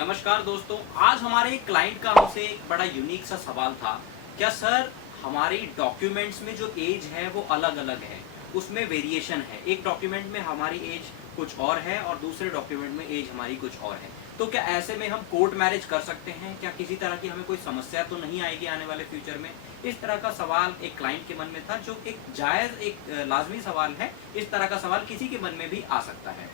नमस्कार दोस्तों, आज हमारे एक क्लाइंट का हमसे एक बड़ा यूनिक सा सवाल था। क्या सर, हमारी डॉक्यूमेंट्स में जो एज है वो अलग अलग है, उसमें वेरिएशन है। एक डॉक्यूमेंट में हमारी एज कुछ और है और दूसरे डॉक्यूमेंट में एज हमारी कुछ और है। तो क्या ऐसे में हम कोर्ट मैरिज कर सकते हैं? क्या किसी तरह की हमें कोई समस्या तो नहीं आएगी आने वाले फ्यूचर में? इस तरह का सवाल एक क्लाइंट के मन में था, जो एक जायज़, एक लाजमी सवाल है। इस तरह का सवाल किसी के मन में भी आ सकता है।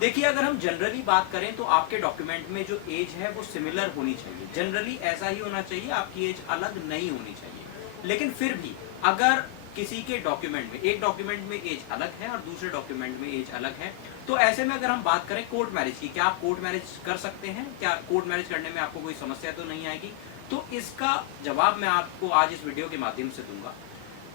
देखिए, अगर हम जनरली बात करें तो आपके डॉक्यूमेंट में जो एज है वो सिमिलर होनी चाहिए। जनरली ऐसा ही होना चाहिए, आपकी एज अलग नहीं होनी चाहिए। लेकिन फिर भी अगर किसी के डॉक्यूमेंट में, एक डॉक्यूमेंट में एज अलग है और दूसरे डॉक्यूमेंट में एज अलग है, तो ऐसे में अगर हम बात करें कोर्ट मैरिज की, क्या आप कोर्ट मैरिज कर सकते हैं? क्या कोर्ट मैरिज करने में आपको कोई समस्या तो नहीं आएगी? तो इसका जवाब मैं आपको आज इस वीडियो के माध्यम से दूंगा।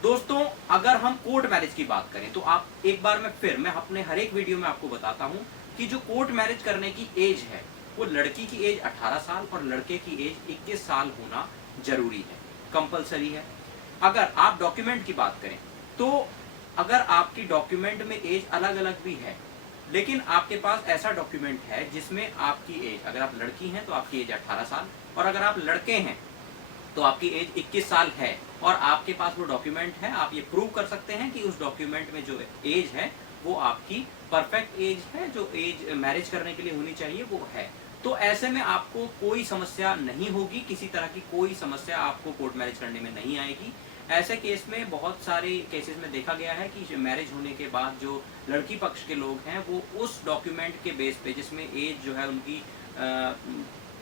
दोस्तों, अगर हम कोर्ट मैरिज की बात करें तो आप एक बार मैं अपने हर एक वीडियो में आपको बताता हूं कि जो कोर्ट मैरिज करने की एज है वो लड़की की एज 18 साल और लड़के की एज 21 साल होना जरूरी है, कंपलसरी है। अगर आप डॉक्यूमेंट की बात करें तो अगर आपकी डॉक्यूमेंट में एज अलग अलग भी है, लेकिन आपके पास ऐसा डॉक्यूमेंट है जिसमें आपकी एज, अगर आप लड़की हैं तो आपकी एज 18 साल और अगर आप लड़के हैं तो आपकी एज 21 साल है और आपके पास वो डॉक्यूमेंट है, आप ये प्रूव कर सकते हैं कि उस डॉक्यूमेंट में जो एज है वो आपकी परफेक्ट एज है, जो एज मैरिज करने के लिए होनी चाहिए वो है। तो ऐसे में आपको कोई समस्या नहीं होगी, किसी तरह की कोई समस्या आपको कोर्ट मैरिज करने में नहीं आएगी। ऐसे केस में बहुत सारे केसेस में देखा गया है कि मैरिज होने के बाद जो लड़की पक्ष के लोग हैं वो उस डॉक्यूमेंट के बेस पे, जिसमें एज जो है उनकी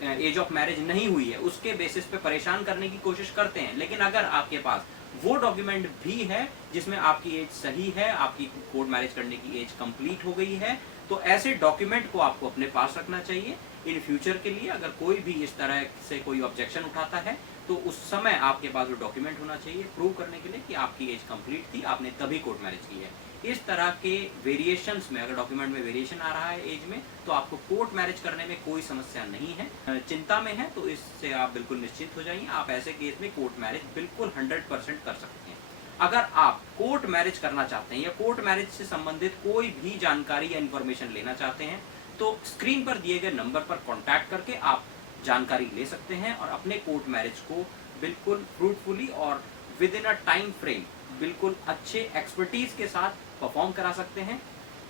एज ऑफ मैरिज नहीं हुई है, उसके बेसिस पे परेशान करने की कोशिश करते हैं। लेकिन अगर आपके पास वो डॉक्यूमेंट भी है जिसमें आपकी एज सही है, आपकी कोर्ट मैरिज करने की एज कंप्लीट हो गई है, तो ऐसे डॉक्यूमेंट को आपको अपने पास रखना चाहिए इन फ्यूचर के लिए। अगर कोई भी इस तरह से कोई ऑब्जेक्शन उठाता है तो उस समय आपके पास वो डॉक्यूमेंट होना चाहिए प्रूव करने के लिए कि आपकी एज कंप्लीट थी, आपने तभी कोर्ट मैरिज की है। इस तरह के वेरिएशंस में, अगर डॉक्यूमेंट में वेरिएशन आ रहा है एज में, तो आपको कोर्ट मैरिज करने में कोई समस्या नहीं है। चिंता में है तो इससे आप बिल्कुल निश्चिंत हो जाइए। आप ऐसे केस में कोर्ट मैरिज बिल्कुल 100% कर सकते हैं। अगर आप कोर्ट मैरिज करना चाहते हैं या कोर्ट मैरिज से संबंधित कोई भी जानकारी या इन्फॉर्मेशन लेना चाहते हैं तो स्क्रीन पर दिए गए नंबर पर कॉन्टैक्ट करके आप जानकारी ले सकते हैं और अपने कोर्ट मैरिज को बिल्कुल फ्रूटफुली और with in a time frame बिल्कुल अच्छे एक्सपर्टीज के साथ परफॉर्म करा सकते हैं।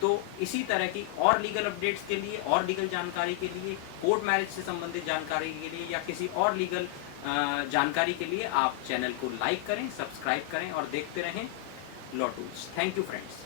तो इसी तरह की और लीगल अपडेट्स के लिए, और लीगल जानकारी के लिए, कोर्ट मैरिज से संबंधित जानकारी के लिए या किसी और लीगल जानकारी के लिए आप चैनल को लाइक करें, सब्सक्राइब करें और देखते रहें law tools. Thank you friends.